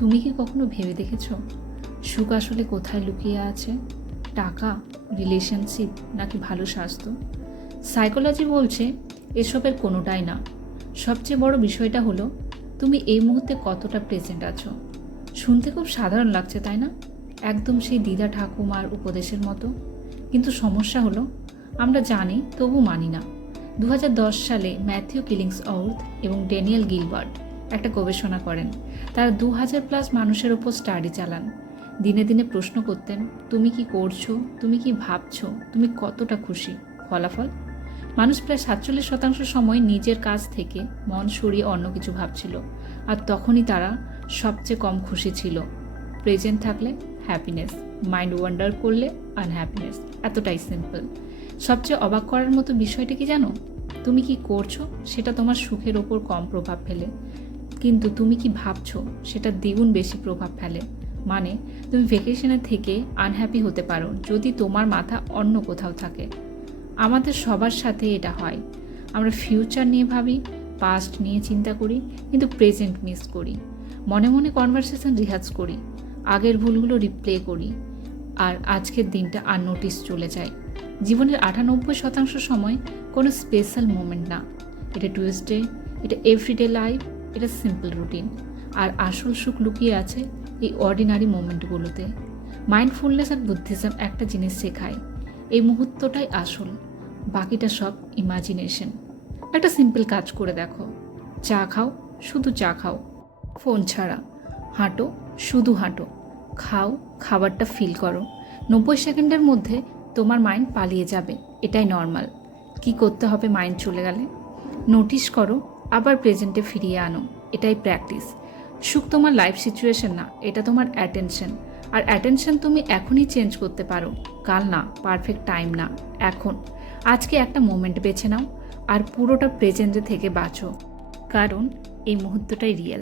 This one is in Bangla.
তুমি কি কখনো ভেবে দেখেছো সুখ আসলে কোথায় লুকিয়ে আছে? টাকা, রিলেশনশিপ নাকি ভালো স্বাস্থ্য? সাইকোলজি বলছে এসবের কোনোটাই না। সবচেয়ে বড় বিষয়টা হলো তুমি এই মুহূর্তে কতটা প্রেজেন্ট আছো। শুনতে খুব সাধারণ লাগছে, তাই না? একদম সেই দিদা ঠাকুমার উপদেশের মতো। কিন্তু সমস্যা হলো আমরা জানি তবু মানি না। 2010 সালে ম্যাথিউ কিলিংসওর্থ এবং ড্যানিয়েল গিলবার্ট একটা গবেষণা করেন। তারা 2000+ মানুষের ওপর স্টাডি চালান। দিনে দিনে প্রশ্ন করতেন, তুমি কি করছো, তুমি কি ভাবছো, তুমি কতটা খুশি? ফলাফল, মানুষ প্রায় 47% সময় নিজের কাজ থেকে মন সরিয়ে অন্য কিছু ভাবছিল। আর তখনই তারা সবচেয়ে কম খুশি ছিল। প্রেজেন্ট থাকলে হ্যাপিনেস, মাইন্ড ওয়ান্ডার করলে আনহ্যাপিনেস। এতটাই সিম্পল। সবচেয়ে অবাক করার মতো বিষয়টা কি জানো? তুমি কি করছো সেটা তোমার সুখের ওপর কম প্রভাব ফেলে, কিন্তু তুমি কি ভাবছো সেটা দ্বিগুণ বেশি প্রভাব ফেলে। মানে তুমি ভ্যাকেশনে থেকে আনহ্যাপি হতে পারো যদি তোমার মাথা অন্য কোথাও থাকে। আমাদের সবার সাথে এটা হয়। আমরা ফিউচার নিয়ে ভাবি, পাস্ট নিয়ে চিন্তা করি, কিন্তু প্রেজেন্ট মিস করি। মনে মনে কনভারসেশন রিহার্স করি, আগের ভুলগুলো রিপ্লে করি, আর আজকের দিনটা আননোটিস চলে যায়। জীবনের 98% সময় কোনো স্পেশাল মোমেন্ট না, এটা টুইসডে, এটা এভরিডে লাইফ, এটা সিম্পল রুটিন। আর আসল সুখ লুকিয়ে আছে এই অর্ডিনারি মোমেন্টগুলোতে। মাইন্ডফুলনেস আর বুদ্ধিজম একটা জিনিস শেখায়, এই মুহূর্তটাই আসল, বাকিটা সব ইমাজিনেশন। একটা সিম্পল কাজ করে দেখো, চা খাও, শুধু চা খাও, ফোন ছাড়া। হাঁটো, শুধু হাঁটো। খাও, খাবারটা ফিল করো। 90 সেকেন্ডের মধ্যে তোমার মাইন্ড পালিয়ে যাবে, এটাই নর্মাল। কি করতে হবে মাইন্ড চলে গেলে? নোটিস করো, আবার প্রেজেন্টে ফিরিয়ে আনো, এটাই প্র্যাকটিস। সুখ তোমার লাইফ সিচুয়েশন না, এটা তোমার অ্যাটেনশন। আর অ্যাটেনশন তুমি এখনই চেঞ্জ করতে পারো, কাল না, পারফেক্ট টাইম না, এখন। আজকে একটা মোমেন্ট বেছে নাও আর পুরোটা প্রেজেন্টে থেকে বাঁচো, কারণ এই মুহূর্তটাই রিয়েল।